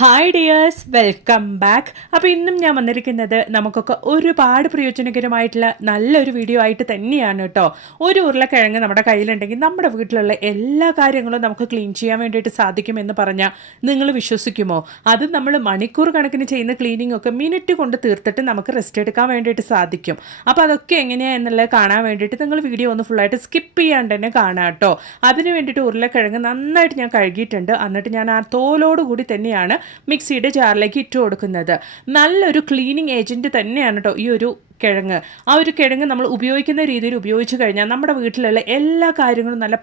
Hi dears, welcome back. അപ്പോൾ ഇന്നും ഞാൻ വന്നിരിക്കുന്നത് നമുക്കൊക്കെ ഒരുപാട് പ്രയോജനകരമായിട്ടുള്ള നല്ലൊരു വീഡിയോ ആയിട്ട് തന്നെയാണ് കേട്ടോ. ഒരു ഉരുളക്കിഴങ്ങ് നമ്മുടെ കയ്യിലുണ്ടെങ്കിൽ നമ്മുടെ വീട്ടിലുള്ള എല്ലാ കാര്യങ്ങളും നമുക്ക് ക്ലീൻ ചെയ്യാൻ വേണ്ടിയിട്ട് സാധിക്കുമെന്ന് പറഞ്ഞാൽ നിങ്ങൾ വിശ്വസിക്കുമോ? അത് നമ്മൾ മണിക്കൂർ കണക്കിന് ചെയ്യുന്ന ക്ലീനിങ് ഒക്കെ മിനിറ്റ് കൊണ്ട് തീർത്തിട്ട് നമുക്ക് റെസ്റ്റ് എടുക്കാൻ വേണ്ടിയിട്ട് സാധിക്കും. അപ്പോൾ അതൊക്കെ എങ്ങനെയാണ് എന്നുള്ളത് കാണാൻ വേണ്ടിയിട്ട് നിങ്ങൾ വീഡിയോ ഒന്ന് ഫുള്ളായിട്ട് സ്കിപ്പ് ചെയ്യാണ്ട് തന്നെ കാണാം കേട്ടോ. അതിന് വേണ്ടിയിട്ട് ഉരുളക്കിഴങ്ങ് നന്നായിട്ട് ഞാൻ കഴുകിയിട്ടുണ്ട്. എന്നിട്ട് ഞാൻ ആ തോലോട് കൂടി തന്നെയാണ് മിക്സിയുടെ ജാറിലേക്ക് ഇട്ട് കൊടുക്കുന്നത്. നല്ലൊരു ക്ലീനിങ് ഏജൻറ്റ് തന്നെയാണ് കേട്ടോ ഈ ഒരു കിഴങ്ങ്. ആ ഒരു കിഴങ്ങ് നമ്മൾ ഉപയോഗിക്കുന്ന രീതിയിൽ ഉപയോഗിച്ച് കഴിഞ്ഞാൽ നമ്മുടെ വീട്ടിലുള്ള എല്ലാ കാര്യങ്ങളും നല്ല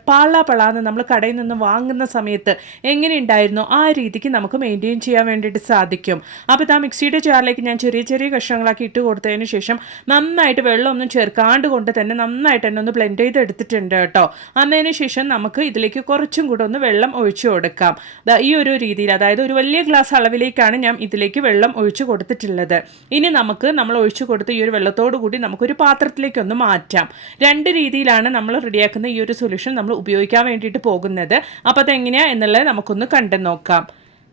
പളാന്ന് നമ്മൾ കടയിൽ നിന്ന് വാങ്ങുന്ന സമയത്ത് എങ്ങനെ ഉണ്ടായിരുന്നോ ആ രീതിക്ക് നമുക്ക് മെയിൻറ്റെയിൻ ചെയ്യാൻ വേണ്ടിയിട്ട് സാധിക്കും. അപ്പോൾ ഇതാ മിക്സിയുടെ ജാറിലേക്ക് ഞാൻ ചെറിയ ചെറിയ കഷ്ണങ്ങളാക്കി ഇട്ട് കൊടുത്തതിന് ശേഷം നന്നായിട്ട് വെള്ളമൊന്നും ചേർക്കാണ്ട് കൊണ്ട് തന്നെ നന്നായിട്ട് തന്നെ ഒന്ന് ബ്ലെൻഡ് ചെയ്ത് എടുത്തിട്ടുണ്ട് കേട്ടോ. അതിന് ശേഷം നമുക്ക് ഇതിലേക്ക് കുറച്ചും കൂടെ ഒന്ന് വെള്ളം ഒഴിച്ചു കൊടുക്കാം. ഈ ഒരു രീതിയിൽ, അതായത് ഒരു വലിയ ഗ്ലാസ് അളവിലേക്കാണ് ഞാൻ ഇതിലേക്ക് വെള്ളം ഒഴിച്ചു കൊടുത്തിട്ടുള്ളത്. ഇനി നമ്മൾ ഒഴിച്ചു കൊടുത്ത ഈ ഒരു വെള്ളത്തോടു കൂടി നമുക്കൊരു പാത്രത്തിലേക്കൊന്ന് മാറ്റാം. രണ്ട് രീതിയിലാണ് നമ്മൾ റെഡിയാക്കുന്ന ഈ ഒരു സൊല്യൂഷൻ നമ്മൾ ഉപയോഗിക്കാൻ വേണ്ടിയിട്ട് പോകുന്നത്. അപ്പോൾ അതെങ്ങനെയാണ് എന്നുള്ളത് നമുക്കൊന്ന് കണ്ടു നോക്കാം.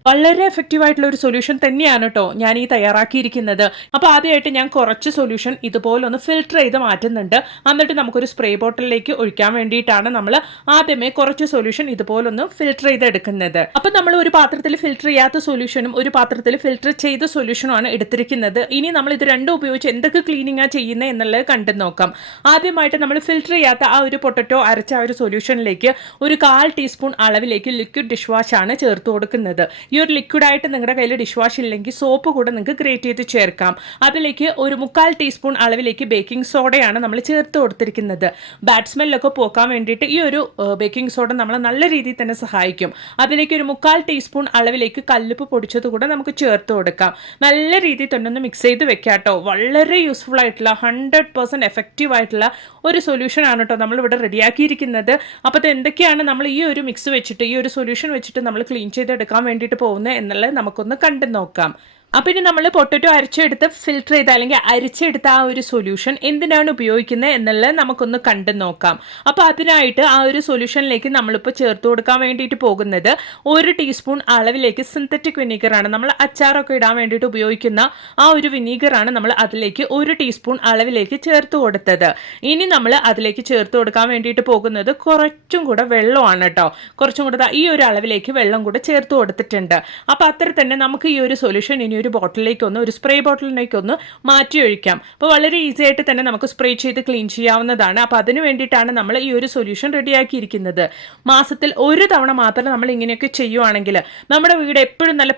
വളരെ എഫക്റ്റീവായിട്ടുള്ള ഒരു സൊല്യൂഷൻ തന്നെയാണ് കേട്ടോ ഞാൻ ഈ തയ്യാറാക്കിയിരിക്കുന്നത്. അപ്പോൾ ആദ്യമായിട്ട് ഞാൻ കുറച്ച് സൊല്യൂഷൻ ഇതുപോലെ ഒന്ന് ഫിൽറ്റർ ചെയ്ത് മാറ്റുന്നുണ്ട്. എന്നിട്ട് നമുക്കൊരു സ്പ്രേ ബോട്ടിലേക്ക് ഒഴിക്കാൻ വേണ്ടിയിട്ടാണ് നമ്മൾ ആദ്യമേ കുറച്ച് സൊല്യൂഷൻ ഇതുപോലൊന്ന് ഫിൽറ്റർ ചെയ്ത് എടുക്കുന്നത്. അപ്പോൾ നമ്മൾ ഒരു പാത്രത്തിൽ ഫിൽറ്റർ ചെയ്യാത്ത സൊല്യൂഷനും ഒരു പാത്രത്തിൽ ഫിൽറ്റർ ചെയ്ത സൊല്യൂഷനുമാണ് എടുത്തിരിക്കുന്നത്. ഇനി നമ്മൾ ഇത് രണ്ടും ഉപയോഗിച്ച് എന്തൊക്കെ ക്ലീനിങ്ങാണ് ചെയ്യുന്നത് എന്നുള്ളത് കണ്ടു നോക്കാം. ആദ്യമായിട്ട് നമ്മൾ ഫിൽറ്റർ ചെയ്യാത്ത ആ ഒരു പൊട്ടറ്റോ അരച്ച ആ ഒരു സൊല്യൂഷനിലേക്ക് ഒരു 1/4 ടീസ്പൂൺ അളവിലേക്ക് ലിക്വിഡ് ഡിഷ് വാഷ് ആണ് ചേർത്ത് കൊടുക്കുന്നത്. ഈ ഒരു ലിക്വിഡായിട്ട് നിങ്ങളുടെ കയ്യിൽ ഡിഷ് വാഷ് ഇല്ലെങ്കിൽ സോപ്പ് കൂടെ നിങ്ങൾക്ക് ഗ്രേറ്റ് ചെയ്ത് ചേർക്കാം. അതിലേക്ക് ഒരു 3/4 ടീസ്പൂൺ അളവിലേക്ക് ബേക്കിംഗ് സോഡയാണ് നമ്മൾ ചേർത്ത് കൊടുത്തിരിക്കുന്നത്. ബാഡ് സ്മെല്ലൊക്കെ പോക്കാൻ വേണ്ടിയിട്ട് ഈ ഒരു ബേക്കിംഗ് സോഡ നമ്മളെ നല്ല രീതിയിൽ തന്നെ സഹായിക്കും. അതിലേക്ക് ഒരു 3/4 ടീസ്പൂൺ അളവിലേക്ക് കല്ലുപ്പ് പൊടിച്ചത് കൂടെ നമുക്ക് ചേർത്ത് കൊടുക്കാം. നല്ല രീതിയിൽ തന്നെ ഒന്ന് മിക്സ് ചെയ്ത് വെക്കാം കേട്ടോ. വളരെ യൂസ്ഫുൾ ആയിട്ടുള്ള 100% എഫക്റ്റീവ് ആയിട്ടുള്ള ഒരു സൊല്യൂഷൻ ആണ് കേട്ടോ നമ്മളിവിടെ റെഡിയാക്കിയിരിക്കുന്നത്. അപ്പോൾ അത് എന്തൊക്കെയാണ് നമ്മൾ ഈ ഒരു മിക്സ് വെച്ചിട്ട് ഈ ഒരു സൊല്യൂഷൻ വെച്ചിട്ട് നമ്മൾ ക്ലീൻ ചെയ്തെടുക്കാൻ വേണ്ടിയിട്ട് പോകുന്നത് എന്നുള്ളത് നമുക്കൊന്ന് കണ്ടു നോക്കാം. അപ്പം ഇനി നമ്മൾ പൊട്ടറ്റോ അരച്ചെടുത്ത് ഫിൽറ്റർ ചെയ്ത അല്ലെങ്കിൽ അരിച്ചെടുത്ത ആ ഒരു സൊല്യൂഷൻ എന്തിനാണ് ഉപയോഗിക്കുന്നത് എന്നുള്ളത് നമുക്കൊന്ന് കണ്ടു നോക്കാം. അപ്പോൾ അതിനായിട്ട് ആ ഒരു സൊല്യൂഷനിലേക്ക് നമ്മളിപ്പോൾ ചേർത്ത് കൊടുക്കാൻ വേണ്ടിയിട്ട് പോകുന്നത് 1 ടീസ്പൂൺ അളവിലേക്ക് സിന്തറ്റിക് വിനീഗറാണ്. നമ്മൾ അച്ചാറൊക്കെ ഇടാൻ വേണ്ടിയിട്ട് ഉപയോഗിക്കുന്ന ആ ഒരു വിനീഗറാണ് നമ്മൾ അതിലേക്ക് 1 ടീസ്പൂൺ അളവിലേക്ക് ചേർത്ത് കൊടുത്തത്. ഇനി നമ്മൾ അതിലേക്ക് ചേർത്ത് കൊടുക്കാൻ വേണ്ടിയിട്ട് പോകുന്നത് കുറച്ചും കൂടെ വെള്ളമാണ് കേട്ടോ. കുറച്ചും കൂടെ ഈ ഒരു അളവിലേക്ക് വെള്ളം കൂടെ ചേർത്ത് കൊടുത്തിട്ടുണ്ട്. അപ്പോൾ അത്ര തന്നെ നമുക്ക് ഈ ഒരു സൊല്യൂഷൻ ഇനി ഒരു ബോട്ടിലേക്കൊന്ന് ഒരു സ്പ്രേ ബോട്ടിലിലേക്കൊന്ന് മാറ്റി ഒഴിക്കാം. അപ്പോൾ വളരെ ഈസി ആയിട്ട് തന്നെ നമുക്ക് സ്പ്രേ ചെയ്ത് ക്ലീൻ ചെയ്യാവുന്നതാണ്. അപ്പോൾ അതിന് വേണ്ടിയിട്ടാണ് നമ്മൾ ഈ ഒരു സൊല്യൂഷൻ റെഡിയാക്കിയിരിക്കുന്നത്. മാസത്തിൽ ഒരു തവണ മാത്രം നമ്മൾ ഇങ്ങനെയൊക്കെ ചെയ്യുവാണെങ്കിൽ നമ്മുടെ വീട് എപ്പോഴും നല്ല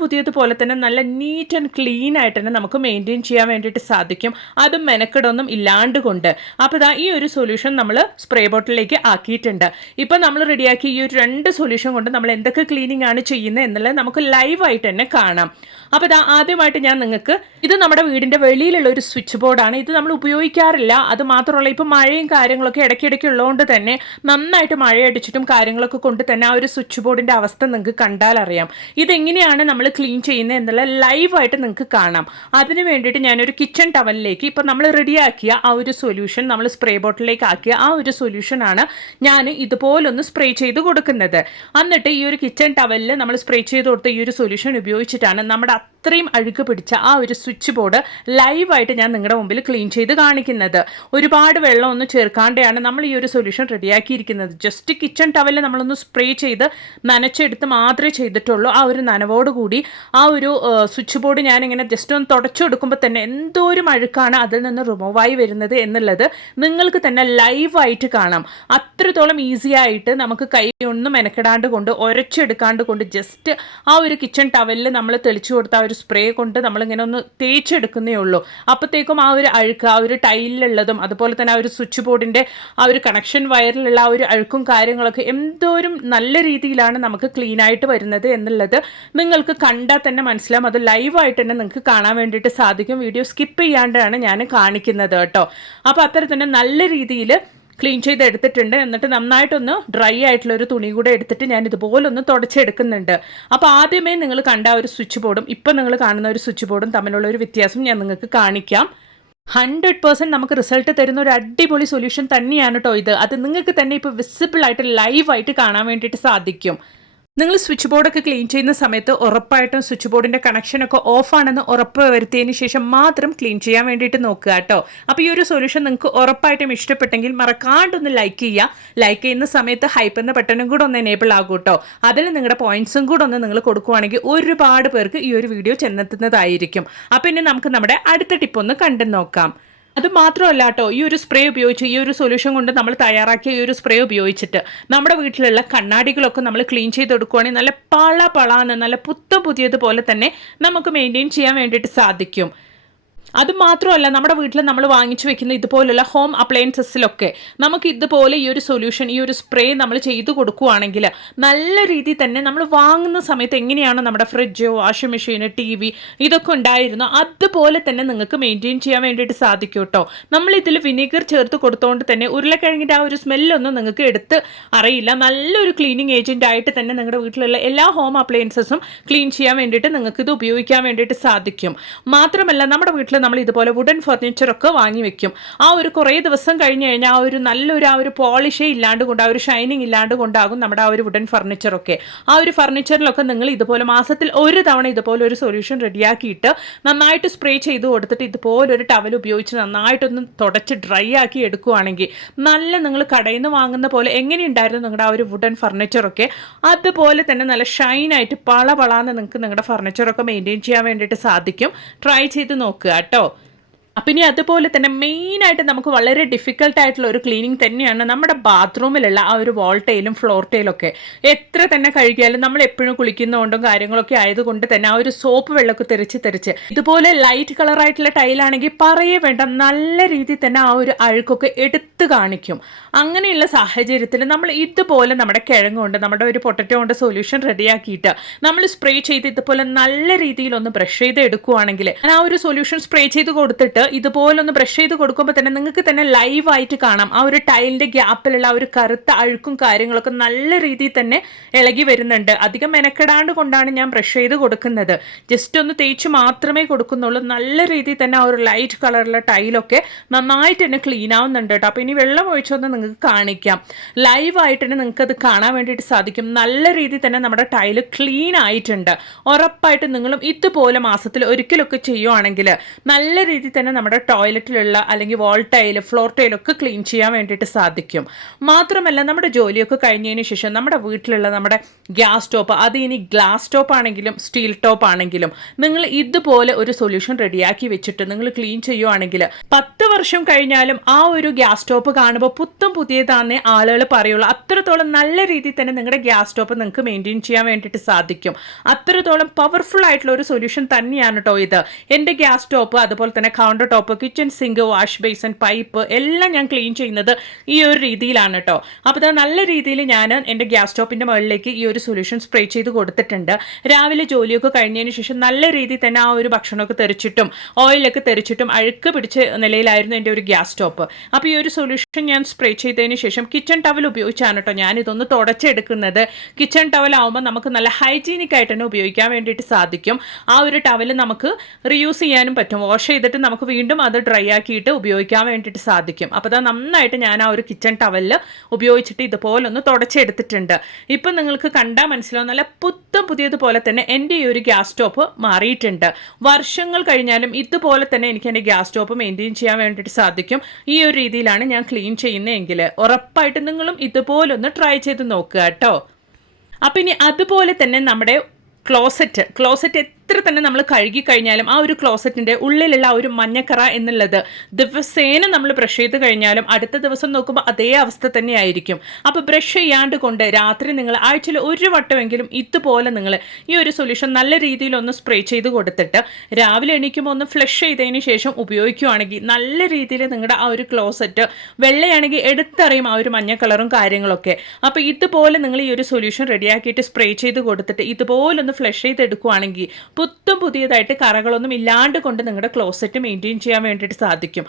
പുതിയതുപോലെ തന്നെ നല്ല നീറ്റ് ആൻഡ് ക്ലീൻ ആയിട്ട് തന്നെ നമുക്ക് മെയിൻറ്റെയിൻ ചെയ്യാൻ വേണ്ടിയിട്ട് സാധിക്കും. അതും മെനക്കെടൊന്നും ഇല്ലാണ്ട് കൊണ്ട്. അപ്പോൾ ഈ ഒരു സൊല്യൂഷൻ നമ്മൾ സ്പ്രേ ബോട്ടിലേക്ക് ആക്കിയിട്ടുണ്ട്. ഇപ്പം നമ്മൾ റെഡിയാക്കി ഈ ഒരു 2 സൊല്യൂഷൻ കൊണ്ട് നമ്മൾ എന്തൊക്കെ ക്ലീനിങ് ആണ് ചെയ്യുന്നത് എന്നുള്ളത് നമുക്ക് ലൈവായിട്ട് തന്നെ കാണാം. അപ്പോൾ ആദ്യമായിട്ട് ഞാൻ നിങ്ങൾക്ക് ഇത് നമ്മുടെ വീടിൻ്റെ വെളിയിലുള്ള ഒരു സ്വിച്ച് ബോർഡാണ്. ഇത് നമ്മൾ ഉപയോഗിക്കാറില്ല. അത് മാത്രമല്ല ഇപ്പോൾ മഴയും കാര്യങ്ങളൊക്കെ ഇടയ്ക്കിടയ്ക്ക് ഉള്ളതുകൊണ്ട് തന്നെ നന്നായിട്ട് മഴയടിച്ചിട്ടും കാര്യങ്ങളൊക്കെ കൊണ്ട് തന്നെ ആ ഒരു സ്വിച്ച് ബോർഡിൻ്റെ അവസ്ഥ നിങ്ങൾക്ക് കണ്ടാൽ അറിയാം. ഇതെങ്ങനെയാണ് നമ്മൾ ക്ലീൻ ചെയ്യുന്നത് എന്നുള്ള ലൈവായിട്ട് നിങ്ങൾക്ക് കാണാം. അതിന് വേണ്ടിയിട്ട് ഞാനൊരു കിച്ചൺ ടവലിലേക്ക് ഇപ്പോൾ നമ്മൾ റെഡിയാക്കിയ ആ ഒരു സൊല്യൂഷൻ നമ്മൾ സ്പ്രേ ബോട്ടിലേക്ക് ആക്കിയ ആ ഒരു സൊല്യൂഷനാണ് ഞാൻ ഇതുപോലൊന്ന് സ്പ്രേ ചെയ്ത് കൊടുക്കുന്നത്. എന്നിട്ട് ഈ ഒരു കിച്ചൺ ടവലിൽ നമ്മൾ സ്പ്രേ ചെയ്ത് കൊടുത്ത ഈ ഒരു സൊല്യൂഷൻ ഉപയോഗിച്ചിട്ടാണ് നമ്മുടെ അത്രയും അഴുക്ക് പിടിച്ച ആ ഒരു സ്വിച്ച് ബോർഡ് ലൈവായിട്ട് ഞാൻ നിങ്ങളുടെ മുമ്പിൽ ക്ലീൻ ചെയ്ത് കാണിക്കുന്നത്. ഒരുപാട് വെള്ളമൊന്നും ചേർക്കാണ്ടെയാണ് നമ്മൾ ഈ ഒരു സൊല്യൂഷൻ റെഡിയാക്കിയിരിക്കുന്നത്. ജസ്റ്റ് കിച്ചൺ ടവലിൽ നമ്മളൊന്ന് സ്പ്രേ ചെയ്ത് നനച്ചെടുത്ത് മാത്രമേ ചെയ്തിട്ടുള്ളൂ. ആ ഒരു നനവോടുകൂടി ആ ഒരു സ്വിച്ച് ബോർഡ് ഞാനിങ്ങനെ ജസ്റ്റ് ഒന്ന് തുടച്ചെടുക്കുമ്പോൾ തന്നെ എന്തോരം അഴുക്കാണ് അതിൽ നിന്ന് റിമൂവായി വരുന്നത് എന്നുള്ളത് നിങ്ങൾക്ക് തന്നെ ലൈവായിട്ട് കാണാം. അത്രത്തോളം ഈസി ആയിട്ട് നമുക്ക് കൈ ഒന്നും മെനക്കെടാണ്ട് കൊണ്ട് ഉരച്ചെടുക്കാണ്ട് കൊണ്ട് ജസ്റ്റ് ആ ഒരു കിച്ചൺ ടവലിൽ നമ്മൾ തെളിച്ചു കൊടുത്ത ആ ഒരു സ്പ്രേ കൊണ്ട് നമ്മളിങ്ങനെ ഒന്ന് തേച്ചെടുക്കുന്നേ ഉള്ളൂ. അപ്പോഴത്തേക്കും ആ ഒരു അഴുക്ക് ആ ഒരു ടൈലിലുള്ളതും അതുപോലെ തന്നെ ആ ഒരു സ്വിച്ച് ബോർഡിൻ്റെ ആ ഒരു കണക്ഷൻ വയറിലുള്ള ആ ഒരു അഴുക്കും കാര്യങ്ങളൊക്കെ എന്തോരം നല്ല രീതിയിലാണ് നമുക്ക് ക്ലീൻ ആയിട്ട് വരുന്നത് എന്നുള്ളത് നിങ്ങൾക്ക് കണ്ടാൽ തന്നെ മനസ്സിലാവും. അത് ലൈവായിട്ട് തന്നെ നിങ്ങൾക്ക് കാണാൻ വേണ്ടിയിട്ട് സാധിക്കും. വീഡിയോ സ്കിപ്പ് ചെയ്യാണ്ടാണ് ഞാൻ കാണിക്കുന്നത് കേട്ടോ. അപ്പോൾ അത്ര തന്നെ നല്ല രീതിയിൽ ക്ലീൻ ചെയ്ത് എടുത്തിട്ടുണ്ട്. എന്നിട്ട് നന്നായിട്ടൊന്ന് ഡ്രൈ ആയിട്ടുള്ള ഒരു തുണി കൂടെ എടുത്തിട്ട് ഞാൻ ഇതുപോലൊന്ന് തുടച്ചെടുക്കുന്നുണ്ട്. അപ്പോൾ ആദ്യമേ നിങ്ങൾ കണ്ട ഒരു സ്വിച്ച് ബോർഡും ഇപ്പം നിങ്ങൾ കാണുന്ന ഒരു സ്വിച്ച് ബോർഡും തമ്മിലുള്ള ഒരു വ്യത്യാസം ഞാൻ നിങ്ങൾക്ക് കാണിക്കാം. 100% നമുക്ക് റിസൾട്ട് തരുന്ന ഒരു അടിപൊളി സൊല്യൂഷൻ തന്നെയാണ് കേട്ടോ ഇത്. അത് നിങ്ങൾക്ക് തന്നെ ഇപ്പോൾ വിസിബിൾ ആയിട്ട് ലൈവായിട്ട് കാണാൻ വേണ്ടിയിട്ട് സാധിക്കും. നിങ്ങൾ സ്വിച്ച് ബോർഡൊക്കെ ക്ലീൻ ചെയ്യുന്ന സമയത്ത് ഉറപ്പായിട്ടും സ്വിച്ച് ബോർഡിൻ്റെ കണക്ഷനൊക്കെ ഓഫാണെന്ന് ഉറപ്പ് വരുത്തിയതിന് ശേഷം മാത്രം ക്ലീൻ ചെയ്യാൻ വേണ്ടിയിട്ട് നോക്കുക കേട്ടോ. അപ്പോൾ ഈ ഒരു സൊല്യൂഷൻ നിങ്ങൾക്ക് ഉറപ്പായിട്ടും ഇഷ്ടപ്പെട്ടെങ്കിൽ മറക്കാണ്ടൊന്ന് ലൈക്ക് ചെയ്യുക. ലൈക്ക് ചെയ്യുന്ന സമയത്ത് ഹൈപ്പ് എന്ന ബട്ടണും കൂടെ ഒന്ന് എനേബിൾ ആകും കേട്ടോ. അതിൽ നിങ്ങളുടെ പോയിന്റ്സും കൂടെ ഒന്ന് നിങ്ങൾ കൊടുക്കുവാണെങ്കിൽ ഒരുപാട് പേർക്ക് ഈ ഒരു വീഡിയോ ചെന്നെത്തുന്നതായിരിക്കും. അപ്പോൾ ഇനി നമുക്ക് നമ്മുടെ അടുത്ത ടിപ്പ് ഒന്ന് കണ്ടു നോക്കാം. അത് മാത്രമല്ല കേട്ടോ, ഈ ഒരു സ്പ്രേ ഉപയോഗിച്ച്, ഈ ഒരു സൊല്യൂഷൻ കൊണ്ട് നമ്മൾ തയ്യാറാക്കിയ ഈ ഒരു സ്പ്രേ ഉപയോഗിച്ചിട്ട് നമ്മുടെ വീട്ടിലുള്ള കണ്ണാടികളൊക്കെ നമ്മൾ ക്ലീൻ ചെയ്തെടുക്കുകയാണെങ്കിൽ നല്ല പളാന്ന് നല്ല പുതിയതുപോലെ തന്നെ നമുക്ക് മെയിൻറ്റെയിൻ ചെയ്യാൻ വേണ്ടിയിട്ട് സാധിക്കും. അത് മാത്രമല്ല, നമ്മുടെ വീട്ടിൽ നമ്മൾ വാങ്ങിച്ചു വെക്കുന്ന ഇതുപോലുള്ള ഹോം അപ്ലയൻസസിലൊക്കെ നമുക്ക് ഇതുപോലെ ഈ ഒരു സൊല്യൂഷൻ, ഈ ഒരു സ്പ്രേ നമ്മൾ ചെയ്തു കൊടുക്കുകയാണെങ്കിൽ നല്ല രീതിയിൽ തന്നെ നമ്മൾ വാങ്ങുന്ന സമയത്ത് എങ്ങനെയാണ് നമ്മുടെ ഫ്രിഡ്ജ്, വാഷിംഗ് മെഷീൻ, TV ഇതൊക്കെ ഉണ്ടായിരുന്നു അതുപോലെ തന്നെ നിങ്ങൾക്ക് മെയിൻറ്റെയിൻ ചെയ്യാൻ വേണ്ടിയിട്ട് സാധിക്കും കേട്ടോ. നമ്മളിതിൽ വിനീഗർ ചേർത്ത് കൊടുത്തുകൊണ്ട് തന്നെ ഉരുളക്കിഴങ്ങിൻ്റെ ആ ഒരു സ്മെല്ലൊന്നും നിങ്ങൾക്ക് എടുത്ത് അറിയില്ല. നല്ലൊരു ക്ലീനിങ് ഏജൻ്റ് ആയിട്ട് തന്നെ നിങ്ങളുടെ വീട്ടിലുള്ള എല്ലാ ഹോം അപ്ലയൻസസും ക്ലീൻ ചെയ്യാൻ വേണ്ടിയിട്ട് നിങ്ങൾക്ക് ഇത് ഉപയോഗിക്കാൻ വേണ്ടിയിട്ട് സാധിക്കും. മാത്രമല്ല, നമ്മുടെ വീട്ടിൽ നമ്മൾ ഇതുപോലെ വുഡൻ ഫർണിച്ചറൊക്കെ വാങ്ങി വെക്കും. ആ ഒരു കുറേ ദിവസം കഴിഞ്ഞ് കഴിഞ്ഞാൽ ആ ഒരു പോളിഷേ ഇല്ലാണ്ട് കൊണ്ട്, ആ ഒരു ഷൈനിങ് ഇല്ലാണ്ട് കൊണ്ടാകും നമ്മുടെ ആ ഒരു വുഡൻ ഫർണിച്ചറൊക്കെ. ആ ഒരു ഫർണിച്ചറിലൊക്കെ നിങ്ങൾ ഇതുപോലെ മാസത്തിൽ ഒരു തവണ ഇതുപോലെ ഒരു സൊല്യൂഷൻ റെഡിയാക്കിയിട്ട് നന്നായിട്ട് സ്പ്രേ ചെയ്ത് കൊടുത്തിട്ട് ഇതുപോലെ ഒരു ടവൽ ഉപയോഗിച്ച് നന്നായിട്ടൊന്ന് തുടച്ച് ഡ്രൈ ആക്കി എടുക്കുകയാണെങ്കിൽ നല്ല നിങ്ങൾ കടയിൽ നിന്ന് വാങ്ങുന്ന പോലെ എങ്ങനെയുണ്ടായിരുന്നു നിങ്ങളുടെ ആ ഒരു വുഡൻ ഫർണിച്ചറൊക്കെ അതുപോലെ തന്നെ നല്ല ഷൈനായിട്ട് പളാന്ന് നിങ്ങൾക്ക് നിങ്ങളുടെ ഫർണിച്ചറൊക്കെ മെയിൻറ്റെയിൻ ചെയ്യാൻ വേണ്ടിയിട്ട് സാധിക്കും. ട്രൈ ചെയ്ത് നോക്കുക കേട്ടോ. അപ്പം ഇനി അതുപോലെ തന്നെ മെയിനായിട്ട് നമുക്ക് വളരെ ഡിഫിക്കൽട്ടായിട്ടുള്ള ഒരു ക്ലീനിങ് തന്നെയാണ് നമ്മുടെ ബാത്റൂമിലുള്ള ആ ഒരു വാൾ ടൈലും ഫ്ലോർ ടൈലൊക്കെ. എത്ര തന്നെ കഴുകിയാലും നമ്മൾ എപ്പോഴും കുളിക്കുന്നതുകൊണ്ടും കാര്യങ്ങളൊക്കെ ആയതുകൊണ്ട് തന്നെ ആ ഒരു സോപ്പ് വെള്ളമൊക്കെ തെറിച്ച് ഇതുപോലെ ലൈറ്റ് കളറായിട്ടുള്ള ടൈലാണെങ്കിൽ പറയേ വേണ്ട, നല്ല രീതിയിൽ തന്നെ ആ ഒരു അഴുക്കൊക്കെ എടുത്ത് കാണിക്കും. അങ്ങനെയുള്ള സാഹചര്യത്തിൽ നമ്മൾ ഇതുപോലെ നമ്മുടെ കിഴങ്ങുകൊണ്ട്, നമ്മുടെ ഒരു പൊട്ടറ്റോ കൊണ്ട് സൊല്യൂഷൻ റെഡിയാക്കിയിട്ട് നമ്മൾ സ്പ്രേ ചെയ്ത് ഇതുപോലെ നല്ല രീതിയിലൊന്ന് ബ്രഷ് ചെയ്ത് എടുക്കുകയാണെങ്കിൽ, ആ ഒരു സൊല്യൂഷൻ സ്പ്രേ ചെയ്ത് കൊടുത്തിട്ട് ഇതുപോലെ ഒന്ന് ബ്രഷ് ചെയ്ത് കൊടുക്കുമ്പോൾ തന്നെ നിങ്ങൾക്ക് തന്നെ ലൈവായിട്ട് കാണാം ആ ഒരു ടൈലിൻ്റെ ഗ്യാപ്പിലുള്ള ആ ഒരു കറുത്ത അഴുക്കും കാര്യങ്ങളൊക്കെ നല്ല രീതിയിൽ തന്നെ ഇളകി വരുന്നുണ്ട്. അധികം മെനക്കെടാണ്ട് കൊണ്ടാണ് ഞാൻ ബ്രഷ് ചെയ്ത് കൊടുക്കുന്നത്. ജസ്റ്റ് ഒന്ന് തേച്ച് മാത്രമേ കൊടുക്കുന്നുള്ളൂ. നല്ല രീതിയിൽ തന്നെ ആ ഒരു ലൈറ്റ് കളറുള്ള ടൈലൊക്കെ നന്നായിട്ട് തന്നെ ക്ലീൻ ആവുന്നുണ്ട് കേട്ടോ. അപ്പോൾ ഇനി വെള്ളം ഒഴിച്ചൊന്ന് നിങ്ങൾക്ക് കാണിക്കാം. ലൈവായിട്ട് തന്നെ നിങ്ങൾക്ക് അത് കാണാൻ വേണ്ടിയിട്ട് സാധിക്കും. നല്ല രീതിയിൽ തന്നെ നമ്മുടെ ടൈല് ക്ലീൻ ആയിട്ടുണ്ട്. ഉറപ്പായിട്ട് നിങ്ങളും ഇതുപോലെ മാസത്തിൽ ഒരിക്കലൊക്കെ ചെയ്യുവാണെങ്കിൽ നല്ല രീതിയിൽ തന്നെ നമ്മുടെ ടോയ്ലറ്റിലുള്ള അല്ലെങ്കിൽ വാൾ ടൈൽ, ഫ്ലോർ ടൈലൊക്കെ ക്ലീൻ ചെയ്യാൻ വേണ്ടിയിട്ട് സാധിക്കും. മാത്രമല്ല, നമ്മുടെ ജോലിയൊക്കെ കഴിഞ്ഞതിന് ശേഷം നമ്മുടെ വീട്ടിലുള്ള നമ്മുടെ ഗ്യാസ് സ്റ്റോപ്പ്, അത് ഇനി ഗ്ലാസ് സ്റ്റോപ്പ് ആണെങ്കിലും സ്റ്റീൽ ടോപ്പ് ആണെങ്കിലും നിങ്ങൾ ഇതുപോലെ ഒരു സൊല്യൂഷൻ റെഡിയാക്കി വെച്ചിട്ട് നിങ്ങൾ ക്ലീൻ ചെയ്യുവാണെങ്കിൽ 10 വർഷം കഴിഞ്ഞാലും ആ ഒരു ഗ്യാസ് സ്റ്റോപ്പ് കാണുമ്പോൾ പുതിയതാണെന്നേ ആളുകൾ പറയുള്ളൂ. അത്രത്തോളം നല്ല രീതിയിൽ തന്നെ നിങ്ങളുടെ ഗ്യാസ് സ്റ്റോപ്പ് നിങ്ങൾക്ക് മെയിൻറ്റെയിൻ ചെയ്യാൻ വേണ്ടിയിട്ട് സാധിക്കും. അത്രത്തോളം പവർഫുൾ ആയിട്ടുള്ള ഒരു സൊല്യൂഷൻ തന്നെയാണ് കേട്ടോ ഇത്. എൻ്റെ ഗ്യാസ് സ്റ്റോപ്പ്, അതുപോലെ തന്നെ counter top, kitchen sink, wash basin, pipe എല്ലാം ഞാൻ ക്ലീൻ ചെയ്യുന്നത് ഈ ഒരു രീതിയിലാണ് കേട്ടോ. അപ്പോൾ അത് നല്ല രീതിയിൽ ഞാൻ എൻ്റെ ഗ്യാസ് സ്റ്റോപ്പിൻ്റെ മുകളിലേക്ക് ഈ ഒരു സൊല്യൂഷൻ സ്പ്രേ ചെയ്ത് കൊടുത്തിട്ടുണ്ട്. രാവിലെ ജോലിയൊക്കെ കഴിഞ്ഞതിന് ശേഷം നല്ല രീതിയിൽ തന്നെ ആ ഒരു ഭക്ഷണമൊക്കെ തെറിച്ചിട്ടും ഓയിലൊക്കെ തെറിച്ചിട്ടും അഴുക്ക് പിടിച്ച നിലയിലായിരുന്നു എൻ്റെ ഒരു ഗ്യാസ് സ്റ്റോപ്പ്. അപ്പോൾ ഈ ഒരു സൊല്യൂഷൻ ഞാൻ സ്പ്രേ ചെയ്തതിന് ശേഷം കിച്ചൺ ടവൽ ഉപയോഗിച്ചാണ് കേട്ടോ ഞാനിതൊന്ന് തുടച്ചെടുക്കുന്നത്. കിച്ചൺ ടവൽ ആകുമ്പോൾ നമുക്ക് നല്ല ഹൈജീനിക് ആയിട്ട് തന്നെ ഉപയോഗിക്കാൻ വേണ്ടിയിട്ട് സാധിക്കും. ആ ഒരു ടവൽ നമുക്ക് റീയൂസ് ചെയ്യാനും പറ്റും. വാഷ് ചെയ്തിട്ട് നമുക്ക് വീണ്ടും അത് ഡ്രൈ ആക്കിയിട്ട് ഉപയോഗിക്കാൻ വേണ്ടിയിട്ട് സാധിക്കും. അപ്പോൾ അത് നന്നായിട്ട് ഞാൻ ആ ഒരു കിച്ചൺ ടവലിൽ ഉപയോഗിച്ചിട്ട് ഇതുപോലെ ഒന്ന് തുടച്ചെടുത്തിട്ടുണ്ട്. ഇപ്പം നിങ്ങൾക്ക് കണ്ടാൽ മനസ്സിലാവും നല്ല പുതിയതുപോലെ തന്നെ എൻ്റെ ഈ ഒരു ഗ്യാസ് സ്റ്റോപ്പ് മാറിയിട്ടുണ്ട്. വർഷങ്ങൾ കഴിഞ്ഞാലും ഇതുപോലെ തന്നെ എനിക്ക് എൻ്റെ ഗ്യാസ് സ്റ്റോപ്പ് മെയിൻറ്റെയിൻ ചെയ്യാൻ വേണ്ടിയിട്ട് സാധിക്കും. ഈ ഒരു രീതിയിലാണ് ഞാൻ ക്ലീൻ ചെയ്യുന്നതെങ്കിൽ ഉറപ്പായിട്ട് നിങ്ങളും ഇതുപോലൊന്ന് ട്രൈ ചെയ്ത് നോക്കുക കേട്ടോ. അപ്പം ഇനി അതുപോലെ തന്നെ നമ്മുടെ ക്ലോസറ്റ് എത്ര തന്നെ നമ്മൾ കഴുകി കഴിഞ്ഞാലും ആ ഒരു ക്ലോസറ്റിൻ്റെ ഉള്ളിലുള്ള ആ ഒരു മഞ്ഞക്കറ എന്നുള്ളത് ദിവസേന നമ്മൾ ബ്രഷ് ചെയ്ത് കഴിഞ്ഞാലും അടുത്ത ദിവസം നോക്കുമ്പോൾ അതേ അവസ്ഥ തന്നെയായിരിക്കും. അപ്പോൾ ബ്രഷ് ചെയ്യാണ്ട് കൊണ്ട് രാത്രി നിങ്ങൾ ആഴ്ചയിൽ ഒരു വട്ടമെങ്കിലും ഇതുപോലെ നിങ്ങൾ ഈ ഒരു സൊല്യൂഷൻ നല്ല രീതിയിലൊന്ന് സ്പ്രേ ചെയ്ത് കൊടുത്തിട്ട് രാവിലെ എണീക്കുമ്പോൾ ഒന്ന് ഫ്ലഷ് ചെയ്തതിന് ശേഷം ഉപയോഗിക്കുകയാണെങ്കിൽ നല്ല രീതിയിൽ നിങ്ങളുടെ ആ ഒരു ക്ലോസറ്റ് വെള്ളയാണെങ്കിൽ എടുത്തറിയും ആ ഒരു മഞ്ഞ കളറും കാര്യങ്ങളൊക്കെ. അപ്പോൾ ഇതുപോലെ നിങ്ങൾ ഈ ഒരു സൊല്യൂഷൻ റെഡിയാക്കിയിട്ട് സ്പ്രേ ചെയ്ത് കൊടുത്തിട്ട് ഇതുപോലൊന്ന് ഫ്ലഷ് ചെയ്തെടുക്കുകയാണെങ്കിൽ പുതിയതായിട്ട് കറകളൊന്നും ഇല്ലാണ്ട് കൊണ്ട് നിങ്ങളുടെ ക്ലോസറ്റ് മെയിൻറ്റെയിൻ ചെയ്യാൻ വേണ്ടിയിട്ട് സാധിക്കും.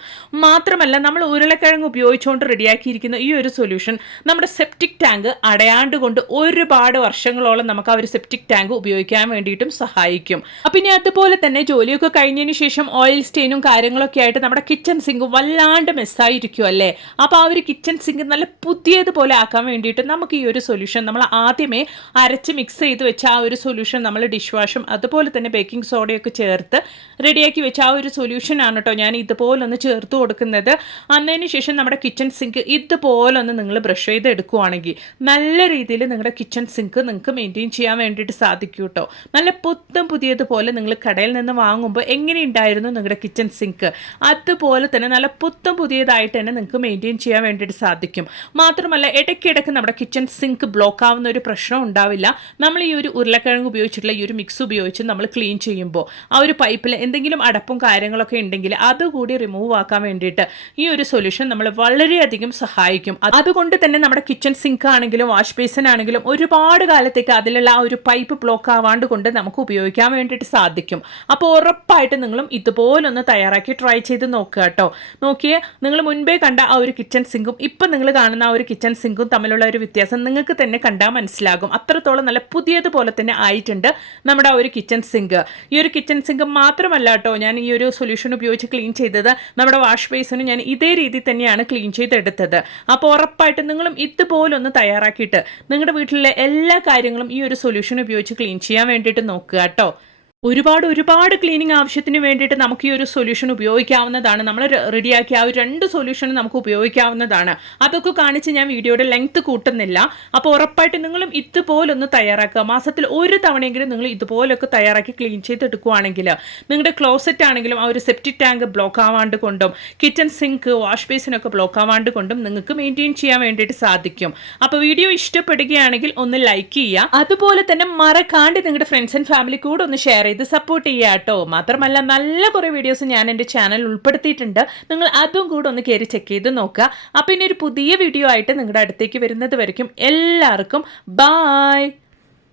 മാത്രമല്ല നമ്മൾ ഉരുളക്കിഴങ്ങ് ഉപയോഗിച്ചുകൊണ്ട് റെഡിയാക്കിയിരിക്കുന്ന ഈ ഒരു സൊല്യൂഷൻ നമ്മുടെ സെപ്റ്റിക് ടാങ്ക് അടയാണ്ട് കൊണ്ട് ഒരുപാട് വർഷങ്ങളോളം നമുക്ക് ആ ഒരു സെപ്റ്റിക് ടാങ്ക് ഉപയോഗിക്കാൻ വേണ്ടിയിട്ടും സഹായിക്കും. അപ്പം ഇനി അതുപോലെ തന്നെ ജോലിയൊക്കെ കഴിഞ്ഞതിന് ശേഷം ഓയിൽ സ്റ്റെയിനും കാര്യങ്ങളൊക്കെ ആയിട്ട് നമ്മുടെ കിച്ചൺ സിങ്ക് വല്ലാണ്ട് മെസ്സായിരിക്കും അല്ലേ. അപ്പോൾ ആ ഒരു കിച്ചൺ സിങ്ക് നല്ല പുതിയതുപോലെ ആക്കാൻ വേണ്ടിയിട്ട് നമുക്ക് ഈ ഒരു സൊല്യൂഷൻ നമ്മൾ ആദ്യമേ അരച്ച് മിക്സ് ചെയ്ത് വെച്ച ആ ഒരു സൊല്യൂഷൻ നമ്മൾ ഡിഷ് വാഷും അതുപോലെ തന്നെ ബേക്കിംഗ് സോഡയൊക്കെ ചേർത്ത് റെഡിയാക്കി വെച്ച ആ ഒരു സൊല്യൂഷനാണ് കേട്ടോ ഞാൻ ഇതുപോലൊന്ന് ചേർത്ത് കൊടുക്കുന്നത്. അന്നതിന് ശേഷം നമ്മുടെ കിച്ചൺ സിങ്ക് ഇതുപോലൊന്ന് നിങ്ങൾ ബ്രഷ് ചെയ്ത് എടുക്കുവാണെങ്കിൽ നല്ല രീതിയിൽ നിങ്ങളുടെ കിച്ചൺ സിങ്ക് നിങ്ങൾക്ക് മെയിൻറ്റെയിൻ ചെയ്യാൻ വേണ്ടിയിട്ട് സാധിക്കും കേട്ടോ. നല്ല പുതിയതുപോലെ നിങ്ങൾ കടയിൽ നിന്ന് വാങ്ങുമ്പോൾ എങ്ങനെയുണ്ടായിരുന്നു നിങ്ങളുടെ കിച്ചൺ സിങ്ക് അതുപോലെ തന്നെ നല്ല പുതിയതായിട്ട് തന്നെ നിങ്ങൾക്ക് മെയിൻറ്റെയിൻ ചെയ്യാൻ വേണ്ടിയിട്ട് സാധിക്കും. മാത്രമല്ല ഇടയ്ക്കിടയ്ക്ക് നമ്മുടെ കിച്ചൺ സിങ്ക് ബ്ലോക്ക് ആവുന്ന ഒരു പ്രശ്നം ഉണ്ടാവില്ല. നമ്മൾ ഈ ഒരു ഉരുളക്കിഴങ്ങ് ഉപയോഗിച്ചിട്ടുള്ള ഈ ഒരു മിക്സ് ഉപയോഗിച്ച് നമ്മൾ ക്ലീൻ ചെയ്യുമ്പോൾ ആ ഒരു പൈപ്പിൽ എന്തെങ്കിലും അടപ്പും കാര്യങ്ങളൊക്കെ ഉണ്ടെങ്കിൽ അതുകൂടി റിമൂവ് ആക്കാൻ വേണ്ടിയിട്ട് ഈ ഒരു സൊല്യൂഷൻ നമ്മൾ വളരെയധികം സഹായിക്കും. അതുകൊണ്ട് തന്നെ നമ്മുടെ കിച്ചൺ സിങ്ക് ആണെങ്കിലും വാഷ് ബേസിൻ ആണെങ്കിലും ഒരുപാട് കാലത്തേക്ക് അതിലുള്ള ആ ഒരു പൈപ്പ് ബ്ലോക്ക് ആവാണ്ട് കൊണ്ട് നമുക്ക് ഉപയോഗിക്കാൻ വേണ്ടിയിട്ട് സാധിക്കും. അപ്പോൾ ഉറപ്പായിട്ട് നിങ്ങളും ഇതുപോലൊന്ന് തയ്യാറാക്കി ട്രൈ ചെയ്ത് നോക്കുക കേട്ടോ. നോക്കിയേ, നിങ്ങൾ മുൻപേ കണ്ട ആ ഒരു കിച്ചൺ സിങ്കും ഇപ്പം നിങ്ങൾ കാണുന്ന ആ ഒരു കിച്ചൺ സിങ്കും തമ്മിലുള്ള ഒരു വ്യത്യാസം നിങ്ങൾക്ക് തന്നെ കണ്ടാൽ മനസ്സിലാകും. അത്രത്തോളം നല്ല പുതിയതുപോലെ തന്നെ ആയിട്ടുണ്ട് നമ്മുടെ ആ ഒരു കിച്ചൺ സിങ്ക്. ഈ ഒരു കിച്ചൺ സിങ്ക് മാത്രമല്ല കേട്ടോ ഞാൻ ഈ ഒരു സൊല്യൂഷൻ ഉപയോഗിച്ച് ക്ലീൻ ചെയ്തത്, നമ്മുടെ വാഷ് ബേസിനും ഞാൻ ഇതേ രീതി തന്നെയാണ് ക്ലീൻ ചെയ്തെടുത്തത്. അപ്പോൾ ഉറപ്പായിട്ട് നിങ്ങളും ഇതുപോലൊന്ന് തയ്യാറാക്കിയിട്ട് നിങ്ങളുടെ വീട്ടിലെ എല്ലാ കാര്യങ്ങളും ഈ ഒരു സൊല്യൂഷൻ ഉപയോഗിച്ച് ക്ലീൻ ചെയ്യാൻ വേണ്ടിയിട്ട് നോക്കുക കേട്ടോ. ഒരുപാട് ക്ലീനിങ് ആവശ്യത്തിന് വേണ്ടിയിട്ട് നമുക്ക് ഈ ഒരു സൊല്യൂഷൻ ഉപയോഗിക്കാവുന്നതാണ്. നമ്മൾ റെഡിയാക്കിയ ആ ഒരു 2 സൊല്യൂഷനും നമുക്ക് ഉപയോഗിക്കാവുന്നതാണ്. അതൊക്കെ കാണിച്ച് ഞാൻ വീഡിയോയുടെ ലെങ്ത് കൂട്ടുന്നില്ല. അപ്പോൾ ഉറപ്പായിട്ട് നിങ്ങളും ഇതുപോലൊന്ന് തയ്യാറാക്കുക. മാസത്തിൽ ഒരു തവണയെങ്കിലും നിങ്ങൾ ഇതുപോലൊക്കെ തയ്യാറാക്കി ക്ലീൻ ചെയ്തെടുക്കുകയാണെങ്കിൽ നിങ്ങളുടെ ക്ലോസറ്റ് ആണെങ്കിലും ആ ഒരു സെപ്റ്റിക് ടാങ്ക് ബ്ലോക്ക് ആവാണ്ട് കൊണ്ടും കിച്ചൺ സിങ്ക് വാഷ് ബേസിനൊക്കെ ബ്ലോക്ക് ആവാണ്ട് കൊണ്ടും നിങ്ങൾക്ക് മെയിൻറ്റെയിൻ ചെയ്യാൻ വേണ്ടിയിട്ട് സാധിക്കും. അപ്പോൾ വീഡിയോ ഇഷ്ടപ്പെടുകയാണെങ്കിൽ ഒന്ന് ലൈക്ക് ചെയ്യുക. അതുപോലെ തന്നെ മറക്കാണ്ട് നിങ്ങളുടെ ഫ്രണ്ട്സ് ആൻഡ് ഫാമിലി കൂടെ ഒന്ന് ഷെയർ ഇത് സപ്പോർട്ട് ചെയ്യുക കേട്ടോ. മാത്രമല്ല നല്ല കുറേ വീഡിയോസ് ഞാൻ എൻ്റെ ചാനൽ ഉൾപ്പെടുത്തിയിട്ടുണ്ട്. നിങ്ങൾ അതും കൂടെ ഒന്ന് കയറി ചെക്ക് ചെയ്ത് നോക്കുക. അപ്പോൾ ഇനി ഒരു പുതിയ വീഡിയോ ആയിട്ട് നിങ്ങളുടെ അടുത്തേക്ക് വരുന്നത് വരയ്ക്കും എല്ലാവർക്കും ബായ്.